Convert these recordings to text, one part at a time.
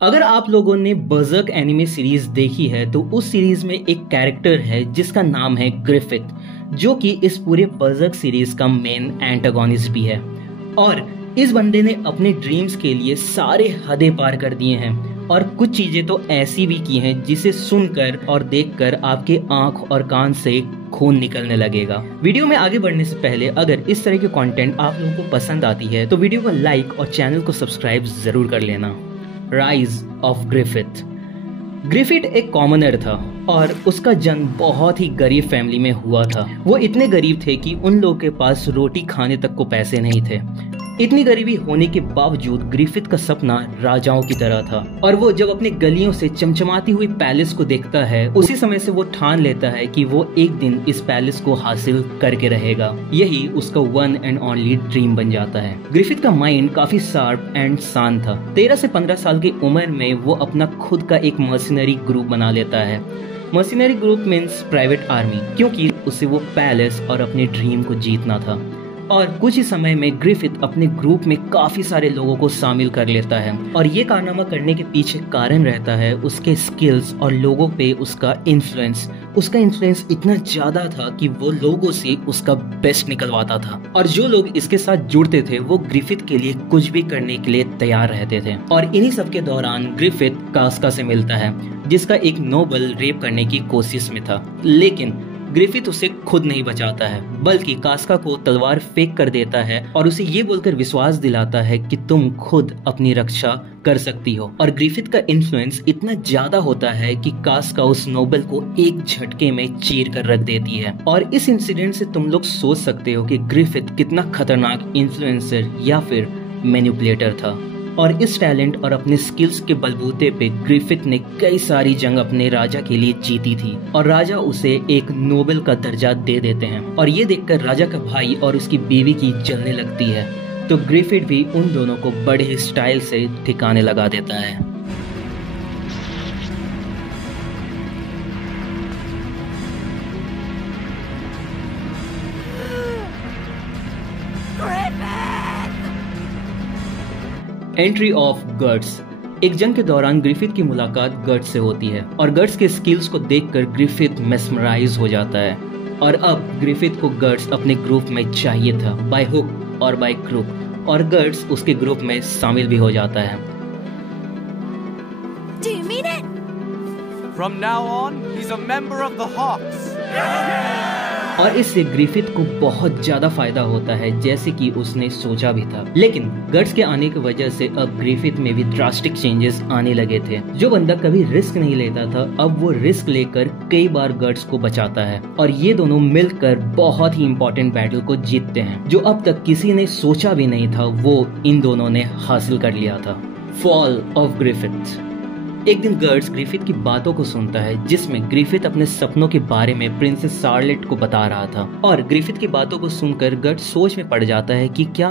अगर आप लोगों ने बर्ज़र्क एनिमे सीरीज देखी है तो उस सीरीज में एक कैरेक्टर है जिसका नाम है ग्रिफिथ, जो कि इस पूरे बर्ज़र्क सीरीज का मेन एंटागोनिस्ट भी है। और इस बंदे ने अपने ड्रीम्स के लिए सारे हदें पार कर दिए हैं और कुछ चीजें तो ऐसी भी की हैं जिसे सुनकर और देखकर आपके आंख और कान से खून निकलने लगेगा। वीडियो में आगे बढ़ने से पहले अगर इस तरह के कंटेंट आप लोगों को पसंद आती है तो वीडियो को लाइक और चैनल को सब्सक्राइब जरूर कर लेना। Rise of Griffith. ग्रिफिथ एक कॉमनर था और उसका जन्म बहुत ही गरीब फैमिली में हुआ था। वो इतने गरीब थे कि उन लोगों के पास रोटी खाने तक को पैसे नहीं थे। इतनी गरीबी होने के बावजूद ग्रिफिथ का सपना राजाओं की तरह था और वो जब अपने गलियों से चमचमाती हुई पैलेस को देखता है उसी समय से वो ठान लेता है कि वो एक दिन इस पैलेस को हासिल करके रहेगा। यही उसका वन एंड ओनली ड्रीम बन जाता है। ग्रिफिथ का माइंड काफी शार्प एंड शांत था। 13 से 15 साल की उम्र में वो अपना खुद का एक मर्सिनरी ग्रुप बना लेता है। Mercenary group means private army, क्योंकि उसे वो पैलेस और अपने ड्रीम को जीतना था। और कुछ ही समय में ग्रिफिथ अपने ग्रुप में काफी सारे लोगों को शामिल कर लेता है और ये कारनामा करने के पीछे कारण रहता है उसके स्किल्स और लोगों पे उसका इन्फ्लुएंस। उसका इन्फ्लुएंस इतना ज्यादा था कि वो लोगों से उसका बेस्ट निकलवाता था और जो लोग इसके साथ जुड़ते थे वो ग्रिफिथ के लिए कुछ भी करने के लिए तैयार रहते थे। और इन्हीं सब के दौरान ग्रिफिथ कास्का से मिलता है जिसका एक नोबल रेप करने की कोशिश में था, लेकिन ग्रिफिथ उसे खुद नहीं बचाता है बल्कि कास्का को तलवार फेंक कर देता है और उसे ये बोलकर विश्वास दिलाता है कि तुम खुद अपनी रक्षा कर सकती हो। और ग्रिफिथ का इन्फ्लुएंस इतना ज्यादा होता है कि कास्का उस नोबल को एक झटके में चीर कर रख देती है। और इस इंसिडेंट से तुम लोग सोच सकते हो कि ग्रिफिथ कितना खतरनाक इन्फ्लुएंसर या फिर मैनिपुलेटर था। और इस टैलेंट और अपने स्किल्स के बलबूते पे ग्रिफिथ ने कई सारी जंग अपने राजा के लिए जीती थी और राजा उसे एक नोबेल का दर्जा दे देते हैं। और ये देखकर राजा का भाई और उसकी बीवी की जलने लगती है तो ग्रिफिथ भी उन दोनों को बड़े स्टाइल से ठिकाने लगा देता है। एंट्री ऑफ गर्ट्स। एक जंग के दौरान ग्रिफिथ की मुलाकात गर्ट्स से होती है और गर्ट्स के स्किल्स को देखकर ग्रिफिथ मेस्मराइज हो जाता है और अब ग्रिफिथ को गर्ट्स अपने ग्रुप में चाहिए था, बाय हुक और बाय क्रूक, और गर्ट्स उसके ग्रुप में शामिल भी हो जाता है। Do you mean it? From now on, he's a member of the Hawks. और इससे ग्रिफिथ को बहुत ज्यादा फायदा होता है जैसे कि उसने सोचा भी था। लेकिन गर्ट्स के आने की वजह से अब ग्रिफिथ में भी ड्रास्टिक चेंजेस आने लगे थे। जो बंदा कभी रिस्क नहीं लेता था अब वो रिस्क लेकर कई बार गर्ट्स को बचाता है और ये दोनों मिलकर बहुत ही इंपॉर्टेंट बैटल को जीतते हैं जो अब तक किसी ने सोचा भी नहीं था, वो इन दोनों ने हासिल कर लिया था। Fall of Griffith. एक दिन गर्ट्स ग्रिफिथ की बातों को सुनता है जिसमें ग्रिफिथ अपने सपनों के बारे में प्रिंसेस शार्लेट को बता रहा था और ग्रिफिथ की बातों को सुनकर गर्ट्स सोच में पड़ जाता है कि क्या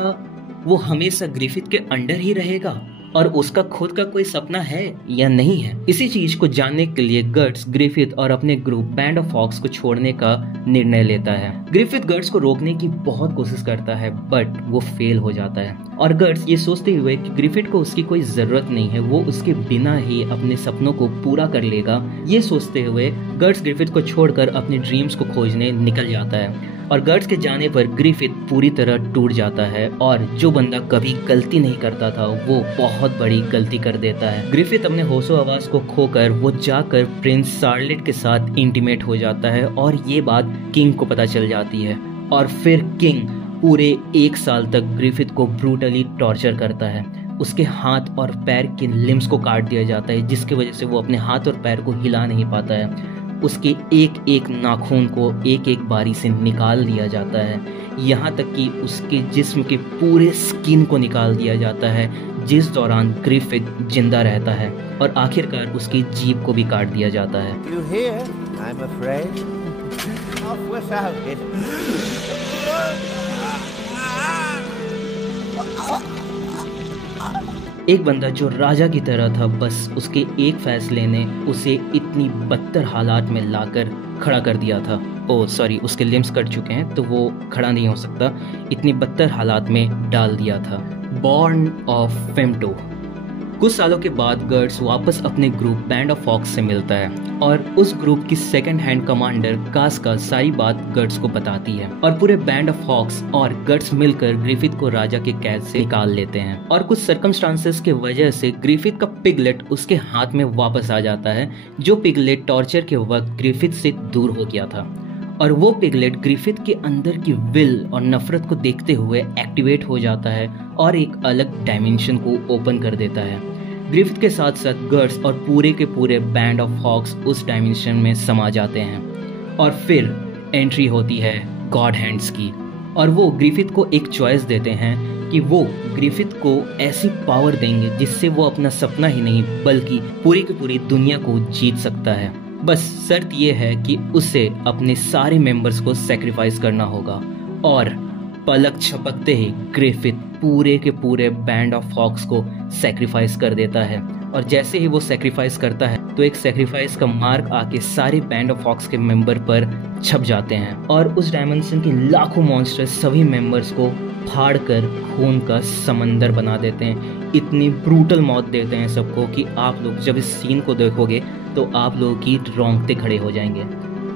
वो हमेशा ग्रिफिथ के अंडर ही रहेगा और उसका खुद का कोई सपना है या नहीं है। इसी चीज को जानने के लिए गर्ट्स ग्रिफिथ और अपने ग्रुप बैंड ऑफ हॉक्स को छोड़ने का निर्णय लेता है। ग्रिफिथ गर्ट्स को रोकने की बहुत कोशिश करता है बट वो फेल हो जाता है और गर्ट्स ये सोचते हुए कि ग्रिफिथ को उसकी कोई जरूरत नहीं है, वो उसके बिना ही अपने सपनों को पूरा कर लेगा, ये सोचते हुए गर्ट्स ग्रिफिथ को छोड़कर अपने ड्रीम्स को खोजने निकल जाता है। और गर्ट्स के जाने पर ग्रिफिथ पूरी तरह टूट जाता है और जो बंदा कभी गलती नहीं करता था वो बहुत बड़ी गलती कर देता है। ग्रिफिथ अपने होशो हवास को खोकर वो जाकर प्रिंस शार्लेट के साथ इंटीमेट हो जाता है और ये बात किंग को पता चल जाती है और फिर किंग पूरे 1 साल तक ग्रिफिथ को ब्रूटली टॉर्चर करता है। उसके हाथ और पैर के लिम्स को काट दिया जाता है जिसकी वजह से वो अपने हाथ और पैर को हिला नहीं पाता है। उसके एक एक नाखून को एक एक बारी से निकाल दिया जाता है, यहाँ तक कि उसके जिस्म के पूरे स्किन को निकाल दिया जाता है, जिस दौरान ग्रिफिथ जिंदा रहता है और आखिरकार उसकी जीभ को भी काट दिया जाता है। You hear? I'm afraid. Off without it. एक बंदा जो राजा की तरह था, बस उसके एक फैसले ने उसे इतनी बदतर हालात में लाकर खड़ा कर दिया था। ओह सॉरी, उसके लिम्स कट चुके हैं तो वो खड़ा नहीं हो सकता, इतनी बदतर हालात में डाल दिया था। Born of femto. कुछ सालों के बाद गर्ड्स वापस अपने ग्रुप बैंड ऑफ हॉक्स से मिलता है और उस ग्रुप की सेकंड हैंड कमांडर कास्का सारी बात गर्ड्स को बताती है और पूरे बैंड ऑफ हॉक्स और गर्ड्स मिलकर ग्रिफिथ को राजा के कैद से निकाल लेते हैं। और कुछ सर्कमस्टांसेस के वजह से ग्रिफिथ का पिगलेट उसके हाथ में वापस आ जाता है, जो पिगलेट टॉर्चर के वक्त ग्रिफिथ से दूर हो गया था। और वो पिगलेट ग्रिफिथ के अंदर की विल और नफरत को देखते हुए एक्टिवेट हो जाता है और एक अलग डायमेंशन को ओपन कर देता है। ग्रिफिथ के साथ साथ गर्ड्स और पूरे के पूरे बैंड ऑफ हॉक्स उस डायमेंशन में समा जाते हैं। और फिर एंट्री होती है गॉड हैंड्स की और वो ग्रिफिथ को एक चॉइस देते हैं कि वो ग्रिफिथ को ऐसी पावर देंगे जिससे वो अपना सपना ही नहीं बल्कि पूरी की पूरी दुनिया को जीत सकता है। बस शर्त ये है कि उसे अपने सारे मेंबर्स को सैक्रिफाइस करना होगा। और पलक झपकते ही ग्रिफिथ पूरे के पूरे बैंड ऑफ हॉक्स को सैक्रिफाइस कर देता है। और जैसे ही वो सैक्रिफाइस करता है तो एक सैक्रिफाइस का मार्क आके सारे बैंड ऑफ हॉक्स के मेंबर पर छप जाते हैं और उस डायमेंशन के लाखों मॉन्स्टर्स सभी मेंबर्स को फाड़ कर खून का समंदर बना देते हैं। इतनी ब्रूटल मौत देते हैं सबको कि आप लोग जब इस सीन को देखोगे तो आप लोगों की रोंगटे खड़े हो जाएंगे।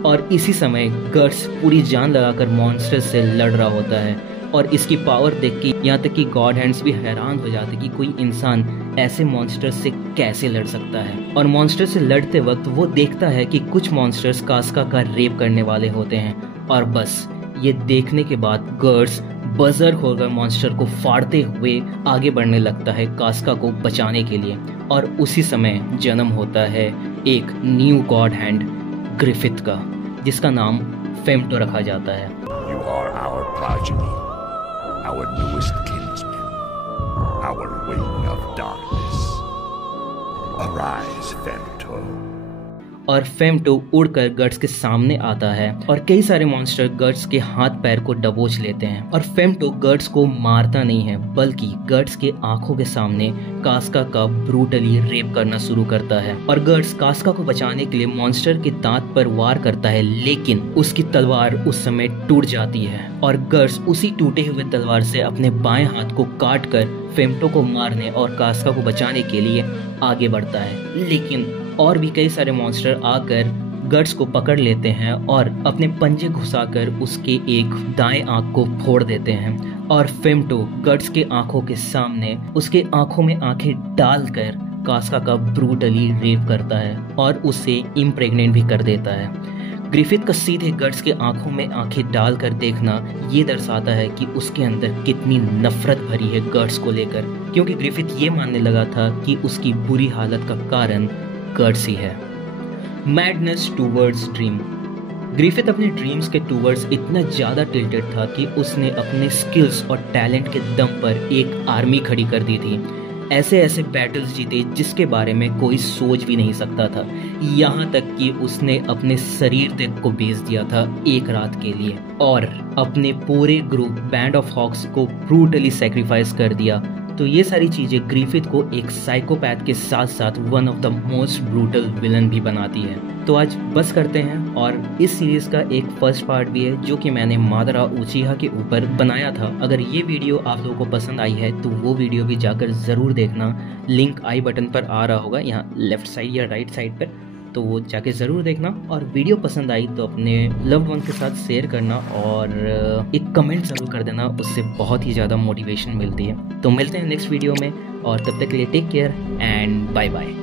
और इसी समय गर्ड्स पूरी जान लगाकर मॉन्स्टर्स से लड़ रहा होता है और इसकी पावर देख के यहाँ तक कि गॉड हैंड्स भी हैरान हो जाते कि कोई इंसान ऐसे मॉन्स्टर्स से कैसे लड़ सकता है। और मॉन्स्टर से लड़ते वक्त वो देखता है कि कुछ मॉन्स्टर्स कास्का का रेप करने वाले होते हैं और बस ये देखने के बाद गर्ड्स बजर होकर मॉन्स्टर को फाड़ते हुए आगे बढ़ने लगता है कास्का को बचाने के लिए। और उसी समय जन्म होता है एक न्यू गॉड हैंड ग्रिफिथ का, जिसका नाम फेम्टो रखा जाता है। You are our progeny, our newest kinsman, our wing of darkness. Arise, Femto. और फेम्टो उड़कर गर्ड्स के सामने आता है और कई सारे मॉन्स्टर गर्ड्स के हाथ पैर को दबोच लेते हैं। और फेम्टो गर्ड्स को मारता नहीं है बल्कि गर्ड्स के आंखों के सामने कास्का का ब्रूटली रेप करना शुरू करता है। और गर्ड्स कास्का को बचाने के लिए मॉन्स्टर के दांत पर वार करता है, लेकिन उसकी तलवार उस समय टूट जाती है और गर्ड्स उसी टूटे हुए तलवार से अपने बाएं हाथ को काट कर फेम्टो को मारने और कास्का को बचाने के लिए आगे बढ़ता है। लेकिन और भी कई सारे मॉन्स्टर आकर गर्ड्स को पकड़ लेते हैं और अपने पंजे घुसाकर उसके एक दाएं आंख को फोड़ देते हैं। और फेम्टो गर्ड्स के आंखों के सामने उसके आंखों में आंखें डालकर कास्का का ब्रूटली रेप करता है और उसे इम्प्रेग्नेंट भी कर देता है। ग्रिफिथ का सीधे गर्ड्स के आंखों में आंखें डालकर देखना ये दर्शाता है कि उसके अंदर कितनी नफरत भरी है गर्ड्स को लेकर, क्योंकि ग्रिफिथ ये मानने लगा था कि उसकी बुरी हालत का कारण गर्ड्स ही है। Madness towards dream. ग्रिफिथ अपने ड्रीम्स के टूवर्ड्स इतना ज़्यादा टिल्टेड था कि उसने अपने स्किल्स और टैलेंट के दम पर एक आर्मी खड़ी कर दी थी। ऐसे ऐसे बैटल्स जीते जिसके बारे में कोई सोच भी नहीं सकता था। यहाँ तक कि उसने अपने शरीर तक को बेच दिया था एक रात के लिए और अपने पूरे ग्रुप बैंड ऑफ हॉक्स को ब्रूटली सैक्रिफाइस कर दिया। तो ये सारी चीज़ें ग्रिफिथ को एक साइकोपैथ के साथ साथ one of the most brutal villain भी बनाती है। तो आज बस करते हैं। और इस सीरीज़ का एक फर्स्ट पार्ट भी है जो कि मैंने मादरा उचिहा के ऊपर बनाया था। अगर ये वीडियो आप लोगों को पसंद आई है तो वो वीडियो भी जाकर ज़रूर देखना। लिंक आई बटन पर आ रहा होगा, यहाँ लेफ्ट साइड या राइट साइड पर, तो वो जाके ज़रूर देखना। और वीडियो पसंद आई तो अपने लव्ड वन के साथ शेयर करना और एक कमेंट ज़रूर कर देना, उससे बहुत ही ज़्यादा मोटिवेशन मिलती है। तो मिलते हैं नेक्स्ट वीडियो में और तब तक के लिए take care and bye bye.